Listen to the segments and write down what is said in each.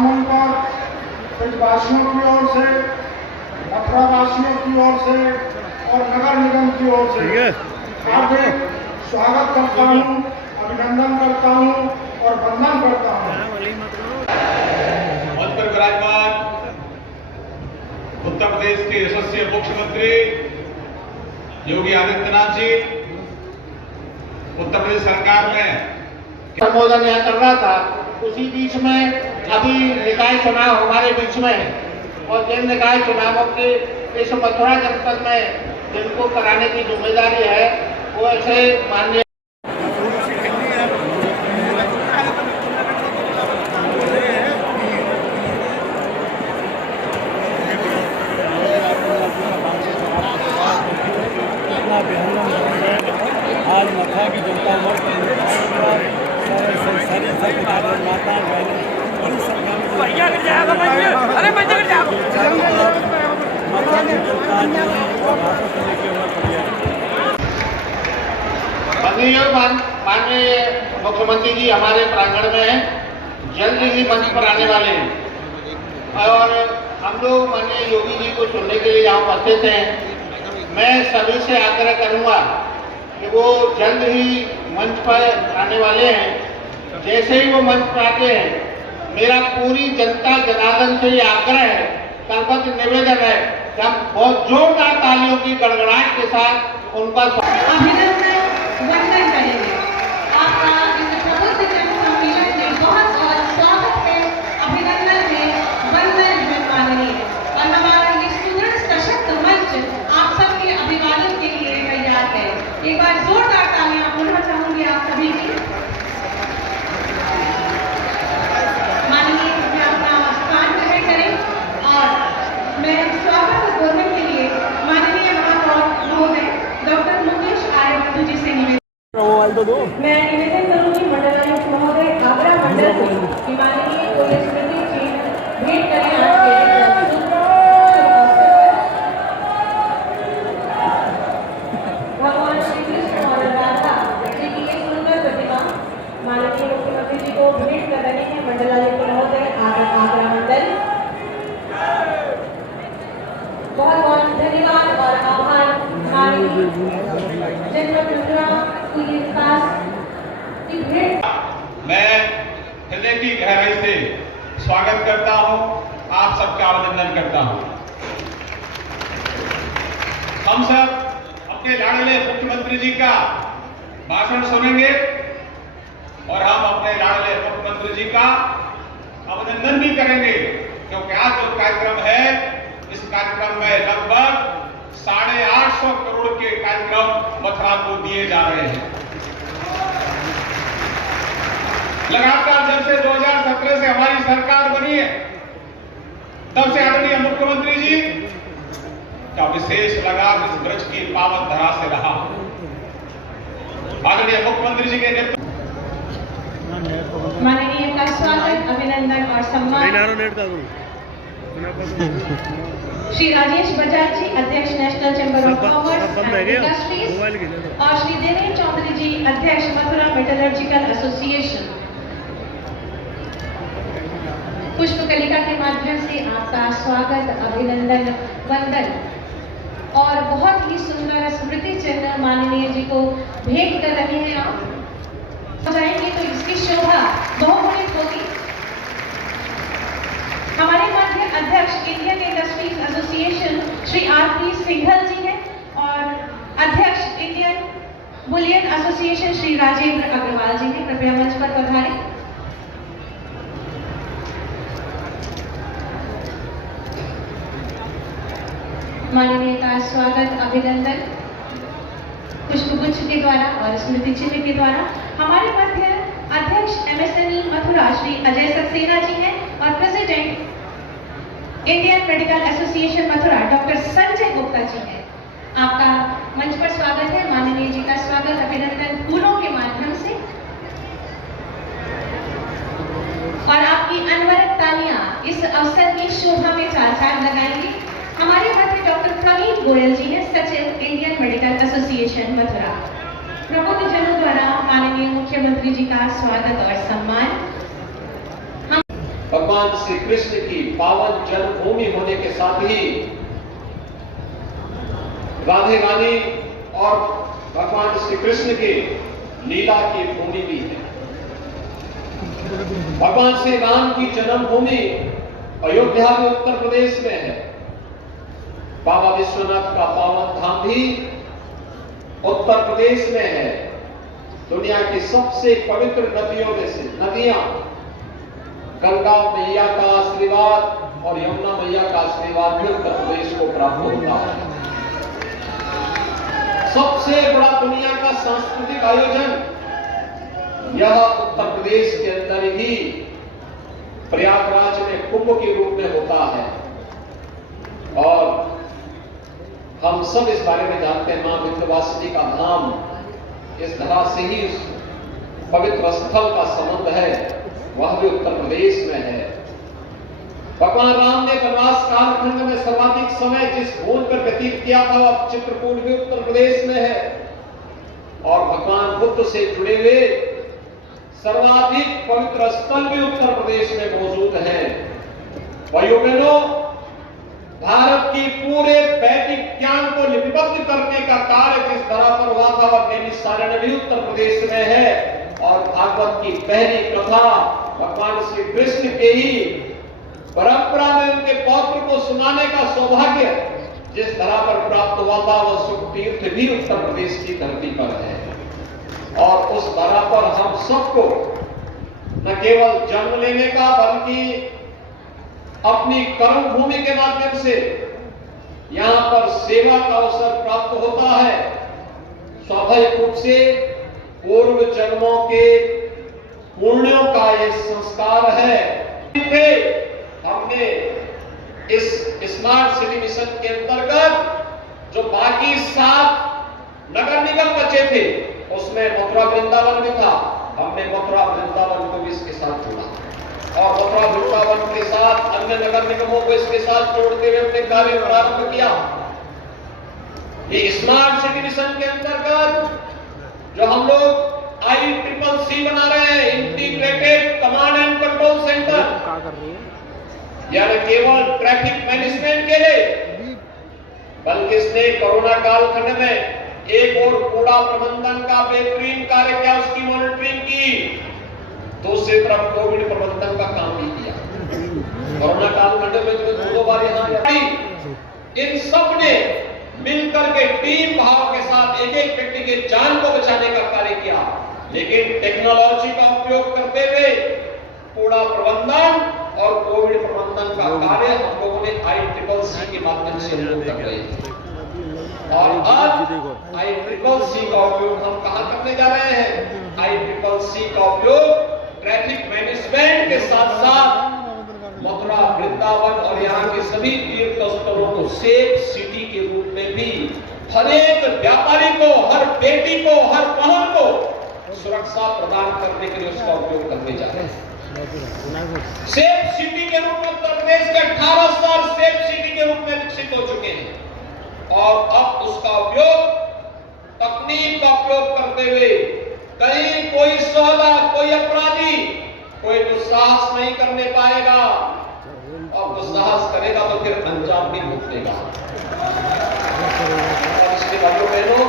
आगमन पर ब्रजवासियों की ओर से, मथुरावासियों की ओर से और नगर निगम की ओर से हार्दिक स्वागत करता हूँ, अभिनंदन करता हूँ और वंदन करता हूँ। मंच पर विराजमान उत्तर प्रदेश के यशस्वी मुख्यमंत्री योगी आदित्यनाथ जी, उत्तर प्रदेश सरकार में संबोधन यह कर रहा था, उसी बीच में अभी निकाय चुनाव हमारे बीच में है और जिन निकाय चुनावों के इस मथुरा जनपद में जिनको कराने की जिम्मेदारी है वो ऐसे माननीय आज मथुरा की जनता माता बड़ी संख्या में माननीय मुख्यमंत्री जी हमारे प्रांगण में हैं, जल्द ही मंच पर आने वाले हैं और हम लोग माननीय योगी जी को सुनने के लिए यहाँ उपस्थित हैं। मैं सभी से आग्रह करूंगा कि वो जल्द ही मंच पर आने वाले हैं। जैसे ही वो मंच पर आते हैं, मेरा पूरी जनता जनार्दन से ये आग्रह है, कलबद्ध निवेदन है कि हम बहुत जोरदार तालियों की गड़गड़ाहट के साथ उनका अभिनंदन वंदन करेंगे। आपका इस प्रबुद्ध जन सम्मेलन में बहुत बहुत स्वागत है, अभिनंदन है, वंदन है माननीय। और हमारा ये सुदृढ़ सशक्त मंच आप सबके अभिवादन के लिए तैयार है। एक बार जोरदार तालियां पुनः चाहूंगी आप सभी की। माननीय कृपया अपना स्थान ग्रहण करें और मैं स्वागत बोधन के लिए माननीय महापौर महोदय डॉक्टर मुकेश आर्य जी से निवेदन मैं निवेदन करूंगी मंडलायुक्त महोदय आगरा मंडल से कि माननीय को ये स्मृति चिन्ह भेंट करें आज के भगवान श्री कृष्ण और राधा जी की ये सुंदर प्रतिमा माननीय मुख्यमंत्री जी को भेंट कर रहे हैं मंडलायुक्त महोदय आगरा मंडल। बहुत बहुत धन्यवाद और आभार हमारी जनपद मथुरा को ये विकास की भेंट। मैं हृदय की गहराई से स्वागत करता हूं, आप सबका अभिनंदन करता हूं। हम सब अपने लाडले मुख्यमंत्री जी का भाषण सुनेंगे और हम अपने लाडले मुख्यमंत्री जी का अभिनंदन भी करेंगे, क्योंकि आज जो कार्यक्रम है, इस कार्यक्रम में लगभग 850 करोड़ के कार्यक्रम मथुरा को दिए जा रहे हैं। लगातार जब से 2017 से हमारी सरकार बनी है, तब से आदरणीय मुख्यमंत्री जी का विशेष लगाव इस ब्रज की पावन धरा से रहा। आदरणीय मुख्यमंत्री जी के नेतृत्व माननीय का स्वागत, अभिनंदन और सम्मान श्री राजेश बजाज जी, अध्यक्ष national chamber of commerce and industries और श्री दिनेश चौधरी जी, अध्यक्ष मथुरा मेटलर्जिकल एसोसिएशन। पुष्पकलिका के माध्यम से आपका स्वागत, अभिनंदन, वंदन और बहुत ही सुंदर स्मृति चिन्ह माननीय जी को भेंट कर रहे हैं। आप जाएंगे तो इसकी शोभा बहुगुणित होगी। हमारे मध्य अध्यक्ष Indian industries association Shri RP Singhal ji हैं और अध्यक्ष Indian bullion association Shri Rajendra Agarwal ji हैं। कृपया मंच पर पधारें। माननीय का स्वागत, अभिनंदन पुष्पगुच्छ के द्वारा और स्मृति चिन्ह के द्वारा हमारे मध्य अध्यक्ष एमएसएमई मथुरा श्री अजय सक्सेना जी हैं और president Indian medical association Mathura doctor Sanjay Gupta ji हैं। आपका मंच पर स्वागत है। माननीय जी का स्वागत, अभिनंदन फूलों के माध्यम से और आपकी अनवरत तालियां इस अवसर की शोभा में चार चार लगाएंगी। हमारे मध्य डॉक्टर प्रवीण गोयल जी हैं, सचिव इंडियन मेडिकल एसोसिएशन मथुरा। प्रबुद्ध जनों द्वारा माननीय मुख्यमंत्री जी का स्वागत और सम्मान। भगवान श्री कृष्ण की पावन जन्मभूमि होने के साथ ही राधे रानी और भगवान श्री कृष्ण के लीला की भूमि भी है। भगवान श्री राम की जन्मभूमि अयोध्या में उत्तर प्रदेश में है। बाबा विश्वनाथ का पावन धाम भी उत्तर प्रदेश में है। दुनिया की सबसे पवित्र नदियों में से नदियां गंगा मैया का आशीर्वाद और यमुना मैया का आशीर्वाद भी उत्तर प्रदेश को प्राप्त होता है। सबसे बड़ा दुनिया का सांस्कृतिक आयोजन यह उत्तर प्रदेश के अंदर ही प्रयागराज में कुंभ के रूप में होता है। और हम सब इस बारे में जानते हैं, मां विंध्यवासिनी का धाम इस तरह से ही उस पवित्र स्थल का संबंध है, वह भी उत्तर प्रदेश में है। भगवान राम ने वनवास कालखंड में सर्वाधिक समय जिस भूमि पर व्यतीत किया था वह चित्रकूट भी उत्तर प्रदेश में है। और भगवान बुद्ध से जुड़े हुए सर्वाधिक पवित्र स्थल भी उत्तर प्रदेश में मौजूद है। भाइयों बहनों, भारत की पूरे वैदिक ज्ञान को लिपिबद्ध करने का कार्य जिस तरह पर हुआ था वह नैमिषारण्य भी उत्तर प्रदेश में है। और भागवत की पहली कथा भगवान श्री कृष्ण के ही परंपरा में उनके पौत्र को सुनाने का सौभाग्य जिस तरह पर प्राप्त हुआ था वह सुख तीर्थ भी उत्तर प्रदेश की धरती पर है। और उस धरा पर हम सबको न केवल जन्म लेने का बल्कि अपनी कर्म भूमि के माध्यम से यहां पर सेवा का अवसर प्राप्त होता है। स्वाभाविक रूप से पूर्व जन्मों के पुण्यों का यह संस्कार है। हमने इस स्मार्ट सिटी मिशन के अंतर्गत जो बाकी 7 नगर निगम बचे थे उसमें मथुरा वृंदावन भी था। हमने मथुरा वृंदावन को भी इसके साथ जोड़ा और मथुरा वृंदावन के साथ अन्य नगर निगमों को इसके साथ जोड़ते हुए अपने कार्य प्रारंभ किया। ये स्मार्ट सिटी मिशन के अंतर्गत जो हम लोग ICCC बना रहे हैं, integrated command and control centre, यानी केवल ट्रैफिक मैनेजमेंट के लिए, बल्कि इसने कोरोना कालखंड में एक और कूड़ा प्रबंधन का बेहतरीन कार्य किया, उसकी मॉनिटरिंग की, दूसरी तरफ कोविड प्रबंधन का काम भी किया। कोरोना कालखंड में जो 2 बार यहाँ आई, इन सब ने मिलकर के टीम भाव के साथ एक एक व्यक्ति के जान को बचाने का कार्य किया। लेकिन टेक्नोलॉजी का उपयोग करते हुए कूड़ा प्रबंधन और कोविड प्रबंधन का कार्य हम लोगों ने ICCC के माध्यम से कर रहे हैं। और अब ICCC का उपयोग हम कहां करने जा रहे हैं? ICCC का उपयोग ट्रैफिक मैनेजमेंट के साथ साथ मथुरा वृंदावन और यहाँ के सभी तीर्थ स्थलों को सेफ सिटी के रूप में भी हर एक व्यापारी को, हर बेटी को, हर बहन को सुरक्षा प्रदान करने के लिए उसका उपयोग करने जा रहे हैं। सेफ सिटी के रूप में उत्तर प्रदेश के 18 शहर सेफ सिटी के रूप में विकसित हो चुके हैं। और अब उसका उपयोग तकनीक का उपयोग करते हुए कहीं कोई सोदा, कोई अपराधी कोई दुस्साहस नहीं करने पाएगा, और दुस्साहस करेगा तो फिर अंजाम भी भुगतेगा। और इसलिए भाइयों बहनों,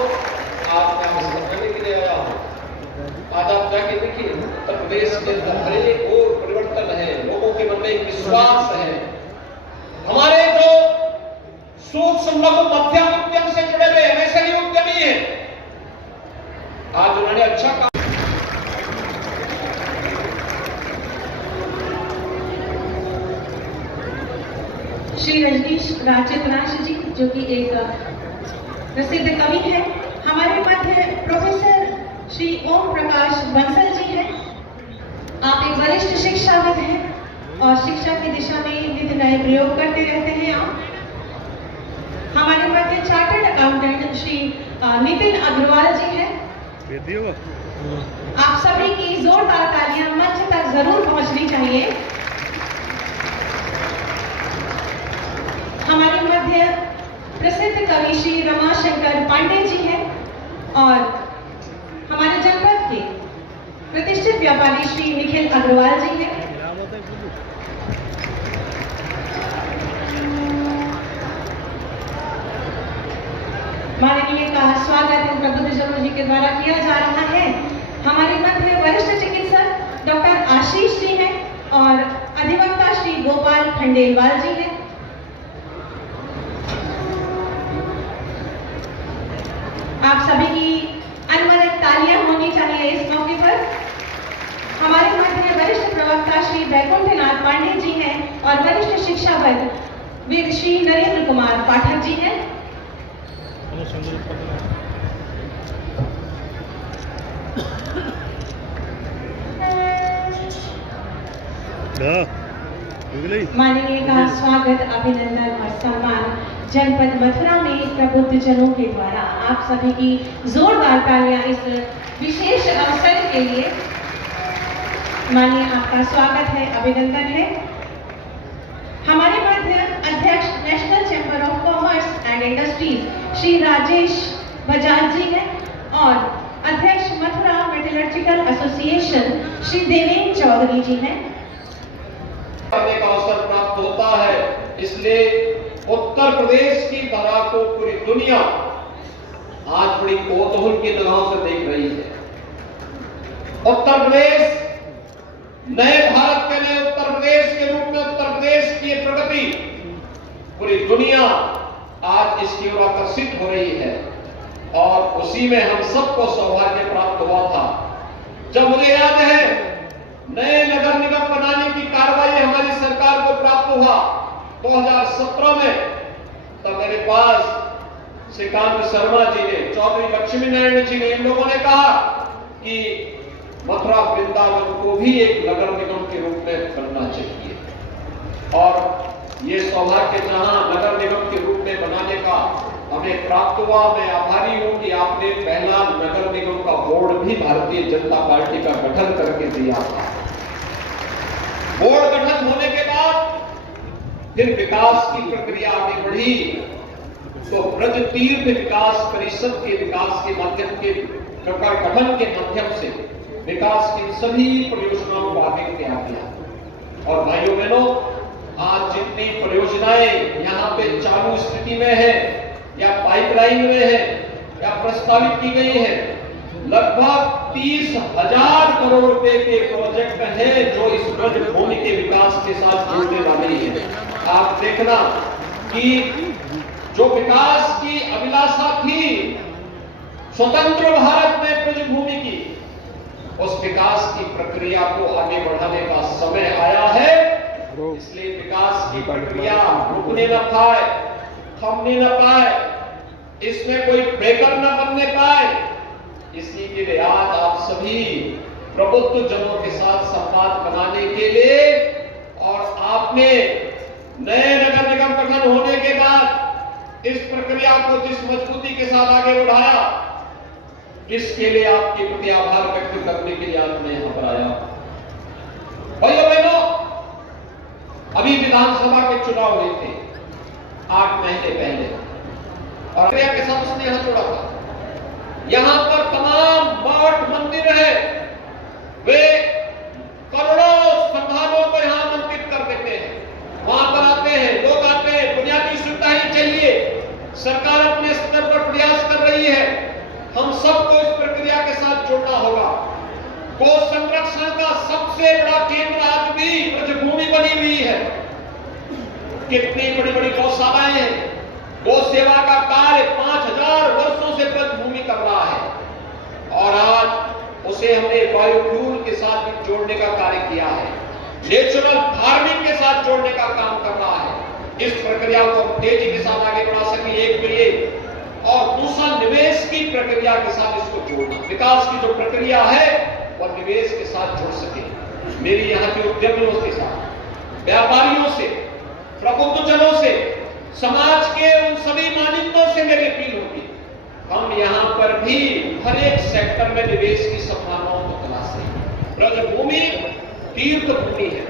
आज मैं आपसे समझाने के लिए आया हूं। आज आप जाके देखिए उत्तर प्रदेश के अंदर हर एक और परिवर्तन है, लोगों के मन में एक विश्वास है। हमारे जो सूक्ष्म लघु मध्यम उद्यम से जुड़े हुए वैसे ही उद्यमी है, आज उन्होंने अच्छा काम। श्री रजनीश राजचंद्रांश जी, जो कि एक प्रसिद्ध कवि है, हमारे मध्य प्रोफेसर श्री ओम प्रकाश बंसल जी हैं। आप एक वरिष्ठ शिक्षाविद हैं और शिक्षा की दिशा में नित्य नए प्रयोग करते रहते हैं। आप हमारे मध्य चार्टर्ड अकाउंटेंट श्री नितिन अग्रवाल जी हैं। आप सभी की जोरदार तालियां मंच तक जरूर पहुंचनी चाहिए। हमारे मध्य प्रसिद्ध कवि श्री रमाशंकर पांडे जी हैं और हमारे जनपद के प्रतिष्ठित व्यापारी श्री निखिल अग्रवाल जी हैं। जी के द्वारा किया जा रहा है। हमारे मध्य वरिष्ठ चिकित्सक डॉक्टर आशीष जी हैं और अधिवक्ता श्री गोपाल खंडेलवाल जी हैं। आप सभी की अनवरत तालियां होनी चाहिए इस मौके पर। हमारे मध्य वरिष्ठ प्रवक्ता श्री बैकुंठनाथ पांडे जी हैं और वरिष्ठ शिक्षाविद श्री नरेंद्र कुमार पाठक जी हैं। माननीय का स्वागत, अभिनंदन और सम्मान जनपद मथुरा में प्रबुद्ध जनों के द्वारा। आप सभी की जोरदार तालियां इस विशेष अवसर के लिए। माननीय आपका स्वागत है, अभिनंदन है। हमारे मध्य अध्यक्ष national chamber of commerce and industries Shri Rajesh Bajaj ji हैं और अध्यक्ष मथुरा मेटलर्जिकल एसोसिएशन श्री देवेंद्र चौधरी जी हैं। करने का अवसर प्राप्त होता है, इसलिए उत्तर प्रदेश की धरा को पूरी दुनिया आज बड़ी कौतूहल की निगाहों से देख रही है। उत्तर प्रदेश नए भारत के नए उत्तर प्रदेश के रूप में उत्तर प्रदेश की प्रगति पूरी दुनिया आज इसकी ओर आकर्षित हो रही है और उसी में हम सबको सौभाग्य प्राप्त हुआ था जब मुझे याद है नए नगर निगम बनाने की कार्रवाई हमारी सरकार को प्राप्त हुआ 2017 में। तब मेरे पास श्रीकांत शर्मा जी ने, चौधरी लक्ष्मी नारायण जी ने, इन लोगों ने कहा कि मथुरा वृंदावन को भी एक नगर निगम के रूप में बनना चाहिए और ये सौभाग्य जहां नगर निगम के रूप में बनाने का हमें प्राप्त हुआ। मैं आभारी हूं कि आपने पहला नगर निगम का बोर्ड भी भारतीय जनता पार्टी का गठन करके दिया था। बोर्ड गठन होने के बाद फिर विकास की प्रक्रिया आगे बढ़ी तो ब्रज तीर्थ विकास परिषद के विकास के माध्यम के गठन के माध्यम से विकास की सभी परियोजनाओं को आगे किया गया। और भाइयों बहनों, आज जितनी परियोजनाएं यहाँ पे चालू स्थिति में है या पाइपलाइन में है या प्रस्तावित की गई है, लगभग 30,000 करोड़ रुपए के प्रोजेक्ट हैं जो इस ब्रज भूमि के विकास के साथ जुड़ने वाले हैं। आप देखना कि जो विकास की अभिलाषा थी स्वतंत्र भारत में ब्रज भूमि की, उस विकास की प्रक्रिया को आगे बढ़ाने का समय आया है। इसलिए विकास की प्रक्रिया रुकने न पाए, थमने न पाए, इसमें कोई ब्रेकर न बनने पाए। इसी के लिए आज आप सभी प्रबुद्ध जनों के साथ संवाद बनाने के लिए और आपने नए नगर निगम गठन होने के बाद इस प्रक्रिया को जिस मजबूती के साथ आगे बढ़ाया, इसके लिए आपके प्रति आभार व्यक्त करने के लिए आज मैं यहां पर आया। भाइयों बहनों, अभी विधानसभा के चुनाव हुए थे 8 महीने पहले और प्रक्रिया के साथ उसने यहां जोड़ा था। यहां पर तमाम मठ मंदिर है, वे करोड़ों श्रद्धालुओं को यहां आमंत्रित कर देते हैं। वहां पर आते हैं, लोग आते हैं, बुनियादी सुविधाएं चाहिए। सरकार अपने स्तर पर प्रयास कर रही है, हम सबको इस प्रक्रिया के साथ जोड़ना होगा। गौ संरक्षण का सबसे बड़ा केंद्र आज भी ब्रजभूमि बनी हुई है। कितनी बड़ी बड़ी गौशालाएं हैं, गौ सेवा का कार्य 5000 वर्षों से ब्रजभूमि कर रहा है और आज उसे हमने बायोफ्यूल के साथ भी जोड़ने का कार्य किया है, नेचुरल फार्मिंग के साथ जोड़ने का काम कर रहा है। इस प्रक्रिया को हम तेजी के साथ आगे बढ़ा सकें, एक तो ये, और दूसरा निवेश की प्रक्रिया के साथ इसको जोड़ना। विकास की जो प्रक्रिया है वह निवेश के साथ जुड़ सके। मेरी यहाँ के उद्यमियों के साथ, व्यापारियों से, प्रबुद्ध जनों से, समाज के उन सभी मानिंदों से मेरी अपील होगी, हम यहाँ पर भी हर एक सेक्टर में निवेश की संभावनाओं को तलाशें। ब्रजभूमि तीर्थ भूमि है।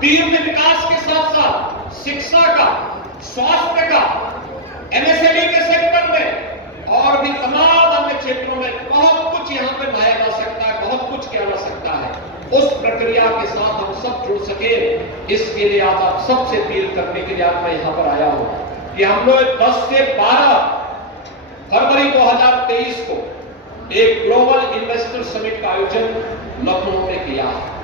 तीर्थ विकास के साथ साथ शिक्षा का, स्वास्थ्य का, एमएसएमई के सेक्टर में और भी तमाम अन्य क्षेत्रों में बहुत कुछ यहाँ पे लाया जा सकता है, बहुत कुछ किया जा सकता है। उस प्रक्रिया के साथ हम सब जुड़ सके, इसके लिए आज आप सबसे अपील करने के लिए आज मैं यहाँ पर आया हूँ कि हम लोग 10 से 12 फरवरी 2023 को एक ग्लोबल इन्वेस्टर समिट का आयोजन लखनऊ में किया है।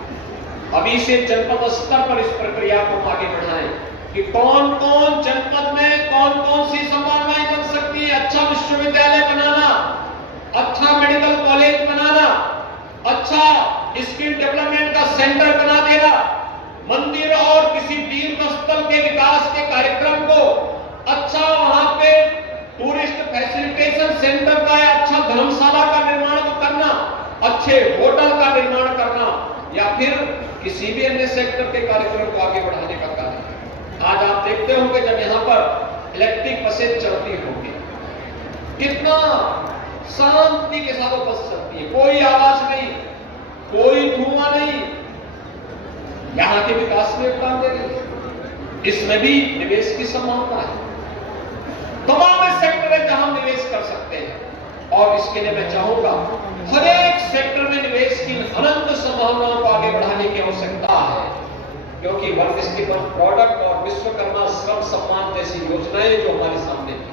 अभी से जनपद स्तर पर इस प्रक्रिया को आगे बढ़ाएं कि कौन कौन जनपद में कौन कौन सी संभावनाएं बन सकती है। अच्छा विश्वविद्यालय बनाना, अच्छा मेडिकल कॉलेज बनाना, अच्छा स्किल डेवलपमेंट का सेंटर बना देना, मंदिर और किसी तीर्थ स्थल के विकास के कार्यक्रम को अच्छा वहां पे टूरिस्ट फैसिलिटेशन सेंटर का या अच्छा धर्मशाला का निर्माण करना, अच्छे होटल का निर्माण करना, या फिर किसी भी अन्य सेक्टर के कार्यक्रम को आगे बढ़ाने का कार्य। आज आप देखते होंगे जब यहां पर इलेक्ट्रिक बसें चलती होंगी, कितना शांति के साथ वो बस चलती है, कोई आवाज नहीं, कोई धुआं नहीं, यहां के विकास में योगदान दे रही है। इसमें भी निवेश की संभावना है। तमाम सेक्टर है जहां हम निवेश कर सकते हैं और इसके लिए मैं चाहूंगा हर एक सेक्टर में निवेश की अनंत संभावनाओं को आगे बढ़ाने की आवश्यकता है, क्योंकि वर्क स्टेबल प्रोडक्ट और विश्वकर्मा श्रम सम्मान जैसी योजनाएं जो हमारे सामने थी,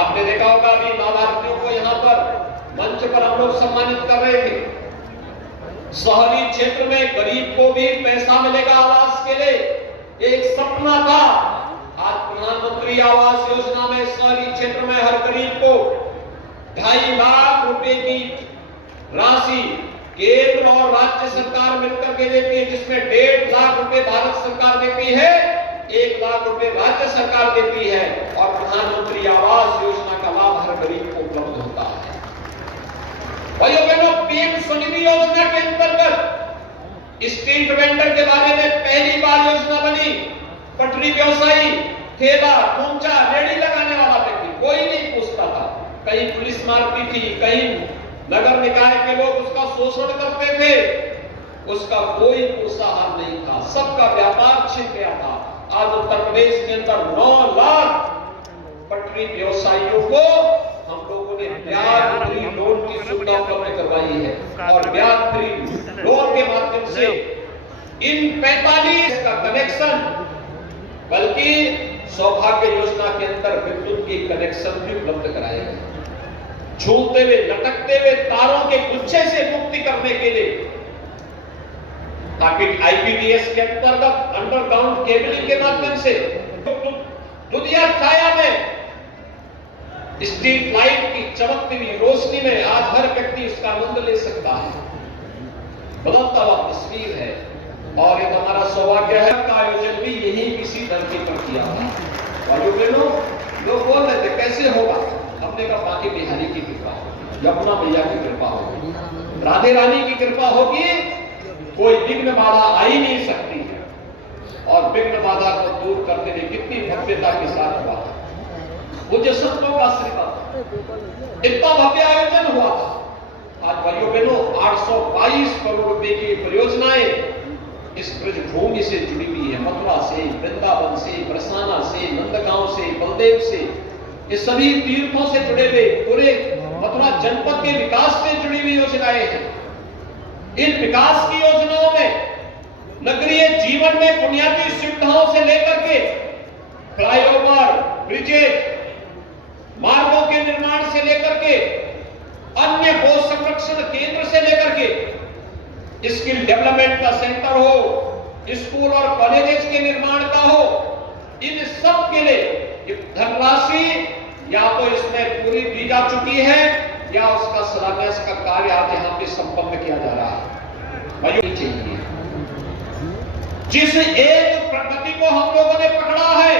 आपने देखा होगा अभी लाभार्थियों को यहां पर मंच पर हम लोग सम्मानित कर रहे थे। शहरी क्षेत्र में गरीब को भी पैसा मिलेगा आवास के लिए, एक सपना था। आज प्रधानमंत्री आवास योजना में शहरी क्षेत्र में हर गरीब को 2.5 लाख रुपए की राशि केंद्र और राज्य सरकार मिलकर के देती है, जिसमें 1.5 लाख रुपए भारत सरकार देती है, 1 लाख रुपए राज्य सरकार देती है और प्रधानमंत्री आवास योजना का लाभ हर गरीब को उपलब्ध होता है। भाइयों बहनों, पीएम स्वनिधि योजना के अंतर्गत स्ट्रीट वेंडर के बारे में पहली बार योजना बनी। पटरी व्यवसायी, ठेला, ठोंचा, रेडी लगाने वाला व्यक्ति, कोई नहीं पूछता था। कहीं पुलिस मारती थी, कहीं नगर निकाय के लोग उसका शोषण करते थे, उसका कोई प्रोत्साहन नहीं था, सबका व्यापार छिप गया था। आज उत्तर प्रदेश के अंदर 9 लाख पटरी व्यवसायियों को हम लोगों ने ब्याज फ्री लोन की सुविधा उपलब्ध करवाई है और ब्याज फ्री लोन के माध्यम से इन 45 का कनेक्शन, बल्कि सौभाग्य योजना के अंदर विद्युत की कनेक्शन भी उपलब्ध कराए गए। झूलते हुए लटकते हुए तारों के गुच्छे से मुक्ति करने के लिए आईपीडीएस के अंतर्गत अंडरग्राउंड केबलिंग के माध्यम से दुनिया छाया में स्ट्रीट लाइट की चमकती हुई रोशनी में आज हर व्यक्ति उसका आनंद ले सकता है। बदलता हुआ तस्वीर है और ये हमारा सौभाग्य है का आयोजन भी यही किसी धरती पर किया था। भाइयों बहनों, लोग बोल रहे थे कैसे होगा, हमने कहा बाकी बिहारी की कृपा होगी, यमुना मैया की कृपा होगी, राधे रानी की कृपा होगी, कोई विघ्न बाधा आ ही नहीं सकती है। और विघ्न बाधा को दूर करते हुए कितनी भव्यता के साथ हुआ था, मुझे संतों का आशीर्वाद, इतना भव्य आयोजन हुआ था। आज भाइयों बहनों 822 करोड़ रुपए की परियोजनाएं इस ब्रजभूमि से जुड़ी हुई है। मथुरा से, वृंदावन से, बरसाना से, नंदगांव से, बलदेव से, ये सभी तीर्थों से जुड़े हुए पूरे मथुरा जनपद के विकास से जुड़ी हुई योजनाएं हैं। इन विकास की योजनाओं में नगरीय जीवन में बुनियादी सुविधाओं से लेकर के फ्लाईओवर, ब्रिजेज, मार्गों के निर्माण से लेकर के अन्य गो संरक्षण केंद्र से लेकर के स्किल डेवलपमेंट का सेंटर हो, स्कूल और कॉलेजेस के निर्माण का हो, इन सब के लिए धनराशि या तो इसमें पूरी दी जा चुकी है या उसका शिलान्यास का कार्य आज यहाँ पे संपन्न किया जा रहा है। भाइयों चाहिए जिस एक प्रगति को हम लोगों ने पकड़ा है,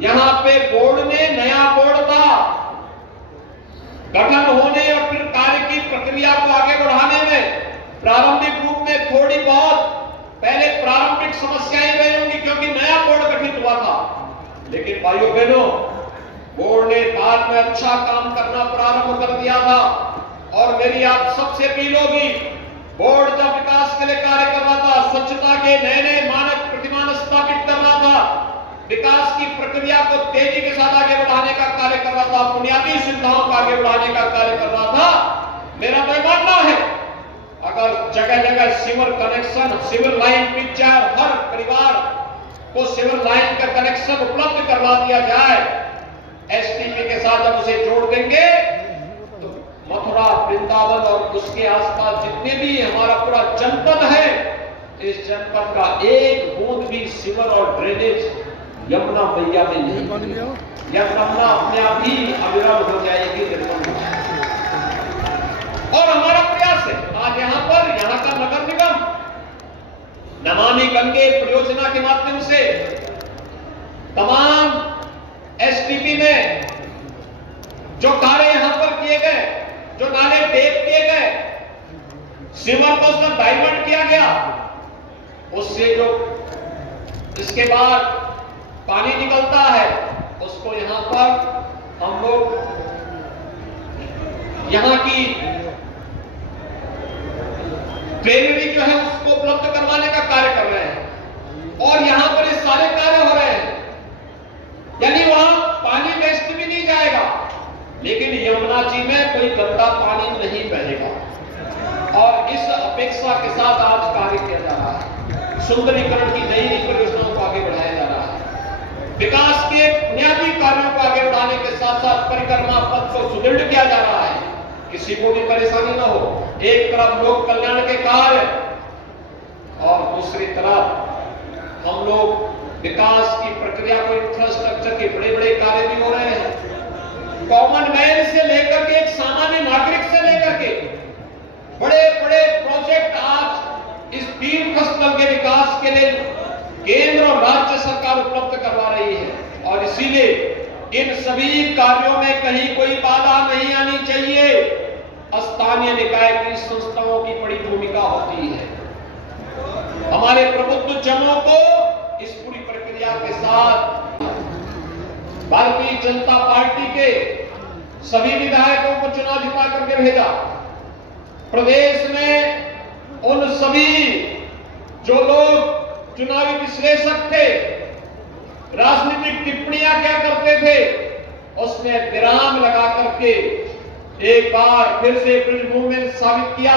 यहां पे बोर्ड ने, नया बोर्ड था, गठन होने और फिर कार्य की प्रक्रिया को आगे बढ़ाने में प्रारंभिक रूप में थोड़ी बहुत पहले प्रारंभिक समस्याएं रही होंगी क्योंकि नया बोर्ड गठित हुआ था। लेकिन भाइयों बहनों, बोर्ड ने बाद में अच्छा काम करना प्रारंभ कर दिया था और मेरी आप सबसे अपील होगी, बोर्ड जब विकास के लिए कार्य कर रहा था, स्वच्छता के नए नए मानक प्रतिमान स्थापित कर रहा था, विकास की प्रक्रिया को तेजी के साथ आगे बढ़ाने का कार्य कर रहा था, बुनियादी सुविधाओं को आगे बढ़ाने का कार्य कर रहा था। मेरा तो मानना है अगर जगह जगह sewer connection, sewer line picture, हर परिवार को सीवर लाइन का कनेक्शन उपलब्ध करवा दिया जाए, एसटीपी के साथ जब उसे जोड़ देंगे तो मथुरा, वृंदावन और उसके आसपास जितने भी हमारा पूरा जनपद है, इस जनपद का एक बूंद भी सीवर और ड्रेनेज यमुना मैया में नहीं, यमुना अपने आप ही अविरल हो जाएगी, निर्मल हो जाएगी। और हमारा प्रयास है आज यहाँ का नगर निगम नमामि गंगे परियोजना के माध्यम से तमाम एसटीपी में जो कार्य यहां पर किए गए, जो नाले टेप किए गए, सीवर को उसमें डायवर्ट किया गया, उससे जो इसके बाद पानी निकलता है उसको यहां पर हम लोग यहां की ड्रेनेरी जो है उसको उपलब्ध करवाने का कार्य कर रहे हैं। और यहां पर ये सारे कार्य हो रहे हैं, यानी वहां पानी वेस्ट भी नहीं जाएगा, लेकिन यमुना जी में कोई गंदा पानी नहीं बहेगा। और इस अपेक्षा के साथ आज कार्य किया जा रहा है, सुंदरीकरण की नई नई परियोजनाओं को आगे बढ़ाया जा रहा है, विकास के बुनियादी कार्यों को आगे बढ़ाने के साथ साथ परिक्रमा पथ को सुदृढ़ किया जा रहा है, किसी को भी परेशानी न हो। एक तरफ लोक कल्याण के कार्य और दूसरी तरफ हम लोग विकास की प्रक्रिया को, इंफ्रास्ट्रक्चर के बड़े बड़े कार्य भी हो रहे हैं। कॉमन मैन से लेकर के एक सामान्य नागरिक से लेकर के बड़े बड़े प्रोजेक्ट आज इस तीर्थ स्थल के विकास के लिए केंद्र और राज्य सरकार उपलब्ध करवा रही है। और इसीलिए इन सभी कार्यों में कहीं कोई बाधा नहीं आनी चाहिए। स्थानीय निकाय की संस्थाओं की बड़ी भूमिका होती है। हमारे प्रबुद्ध जनों को इस पूरी प्रक्रिया के साथ भारतीय जनता पार्टी के सभी विधायकों को चुनाव जिता करके भेजा। प्रदेश में उन सभी जो लोग चुनावी विश्लेषक थे, राजनीतिक टिप्पणियां क्या करते थे, उसमें विराम लगा करके एक बार फिर से ब्रजभूमि में साबित किया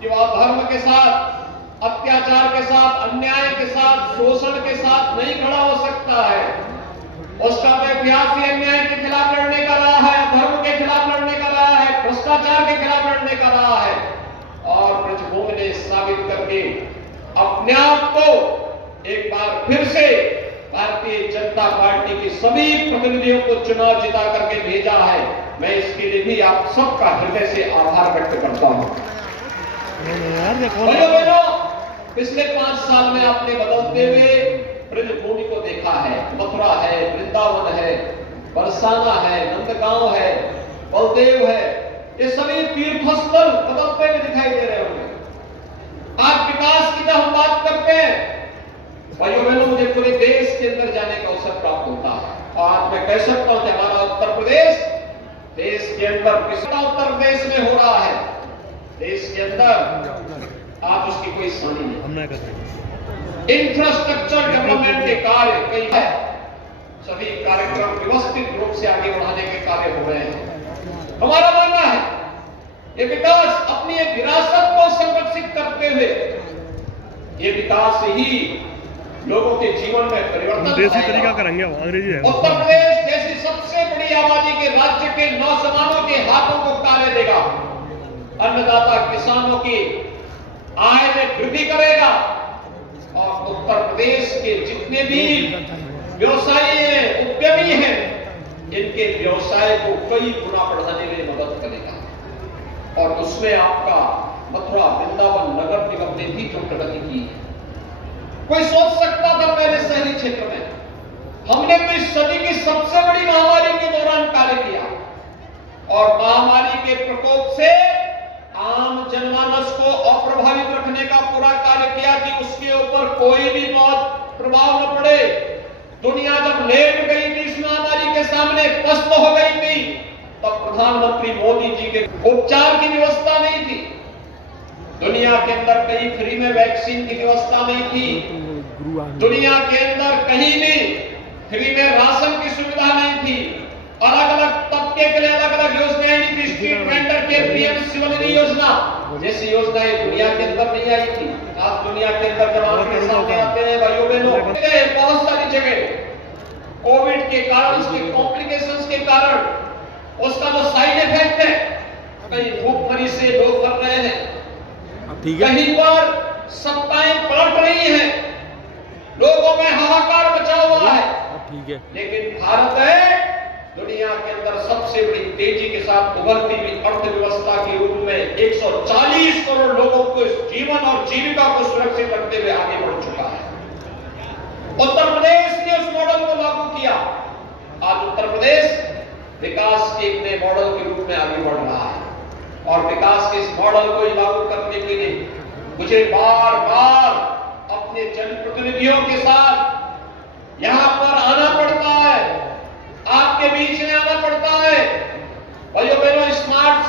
कि वह धर्म के साथ, अत्याचार के साथ, अन्याय के साथ, शोषण के साथ नहीं खड़ा हो सकता है। उसका तो इतिहास ही अन्याय के खिलाफ लड़ने का रहा है, धर्म के खिलाफ लड़ने का रहा है, भ्रष्टाचार के खिलाफ लड़ने का रहा है। और ब्रजभूमि ने साबित करके अपने आप को एक बार फिर से भारतीय जनता पार्टी के सभी प्रतिनिधियों को चुनाव जिता करके भेजा है। मैं इसके लिए भी आप सबका हृदय से आभार व्यक्त करता हूं। भाइयों बहनों, पिछले 5 साल में आपने बदलते हुए ब्रजभूमि को देखा है। मथुरा है, वृंदावन है, बरसाना है, नंदगांव है, बलदेव है, ये सभी तीर्थस्थल बदलते हुए दिखाई दे रहे होंगे। आज विकास की जब हम बात करते हैं, भाइयों बहनों, मुझे पूरे देश के अंदर जाने का अवसर प्राप्त होता है। और आज मैं कह सकता हूं कि हमारा उत्तर प्रदेश देश के अंदर पिछड़ा उत्तर प्रदेश में हो रहा है। देश के अंदर आज उसकी कोई सानी नहीं। इंफ्रास्ट्रक्चर डेवलपमेंट के कार्य कई है, सभी कार्यक्रम व्यवस्थित रूप से आगे बढ़ाने के कार्य हो रहे हैं। हमारा मानना है ये विकास अपनी एक विरासत को संरक्षित करते हुए ये विकास ही लोगों के जीवन में परिवर्तन देसी तरीका करेंगे, अंग्रेजी है। उत्तर प्रदेश जैसी सबसे बड़ी आबादी के राज्य के नौजवानों के हाथों को कार्य देगा, अन्नदाता किसानों की आय में वृद्धि करेगा और उत्तर प्रदेश के जितने भी व्यवसायी हैं, उद्यमी हैं, इनके व्यवसाय को कई गुना बढ़ाने में मदद करेगा। और उसमें आपका मथुरा, वृंदावन नगर निगम ने भी जो प्रगति की है, कोई सोच सकता था पहले शहरी क्षेत्र में? हमने तो इस सदी की सबसे बड़ी महामारी के दौरान कार्य किया और महामारी के प्रकोप से आम जनमानस को अप्रभावित रखने का पूरा कार्य किया कि उसके ऊपर कोई भी मौत प्रभाव न पड़े। दुनिया जब लेट गई थी इस महामारी के सामने, पस्त हो गई थी, तब प्रधानमंत्री मोदी जी के उपचार की व्यवस्था नहीं थी। दुनिया के अंदर कहीं फ्री में वैक्सीन की व्यवस्था नहीं थी। दुनिया के अंदर कहीं भी फ्री में राशन की सुविधा नहीं थी। अलग अलग तबके के लिए अलग अलग योजनाएं नहीं थी। स्ट्रीट वेंडर के पीएम शिवनिधि योजना जैसी योजनाएं दुनिया के अंदर नहीं आई थी। आज दुनिया के अंदर जब आपके सामने आते हैं भाइयों बहनों, बहुत सारी जगह कोविड के कारण, उसके कॉम्प्लिकेशंस के कारण, उसका जो साइड इफेक्ट है कहीं भूखमरी से लोग मर रहे हैं, ठीक है। कहीं पर सत्ताएं पलट रही हैं, लोगों में हाहाकार मचा हुआ है। ठीक है। लेकिन भारत है दुनिया के अंदर सबसे बड़ी तेजी के साथ उभरती हुई अर्थव्यवस्था के रूप में 140 करोड़ लोगों को जीवन और जीविका को सुरक्षित रखते हुए आगे बढ़ चुका है। उत्तर प्रदेश ने उस मॉडल को लागू किया। आज उत्तर प्रदेश विकास के एक नए मॉडल के रूप में आगे बढ़ रहा है और विकास के इस मॉडल को लागू करने के लिए मुझे बार बार अपने जनप्रतिनिधियों के साथ यहां पर आना पड़ता है, आपके बीच में आना पड़ता है। भाइयों बहनों, स्मार्ट